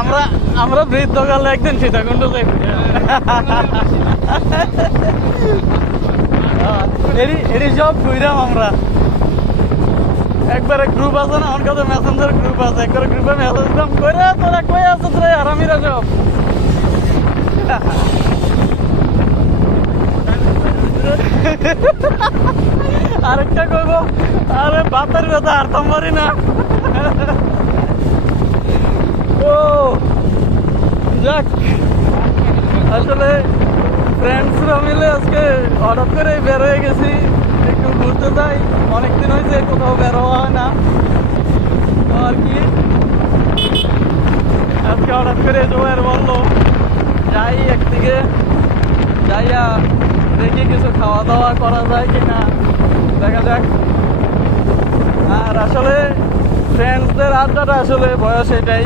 আমরা আমরা বৃদ্ধকালে একদিন সীতাকুণ্ড যাই এটি সব ঘুরাম আমরা একবারে গ্রুপ আছে না আমার কাছে মেসেঞ্জার গ্রুপ আছে একবারে গ্রুপে মেসেজ দাম করে তোরা কই আছে তোরা আরামিরা সব আরেকটা কইব আরে বাতের ব্যথা হারতাম পারি না ও যাক আসলে ফ্রেন্ডসরা মিলে আজকে হঠাৎ করে বের হয়ে গেছি একটু ঘুরতে যাই অনেকদিন হয়েছে কোথাও বের হওয়া হয় না তো আর কি আজকে হঠাৎ করে জোয়ার বললো যাই একদিকে যাইয়া দেখি কিছু খাওয়া দাওয়া করা যায় কিনা দেখা যাক আর আসলে ফ্রেন্ডসদের আড্ডাটা আসলে বয়স এটাই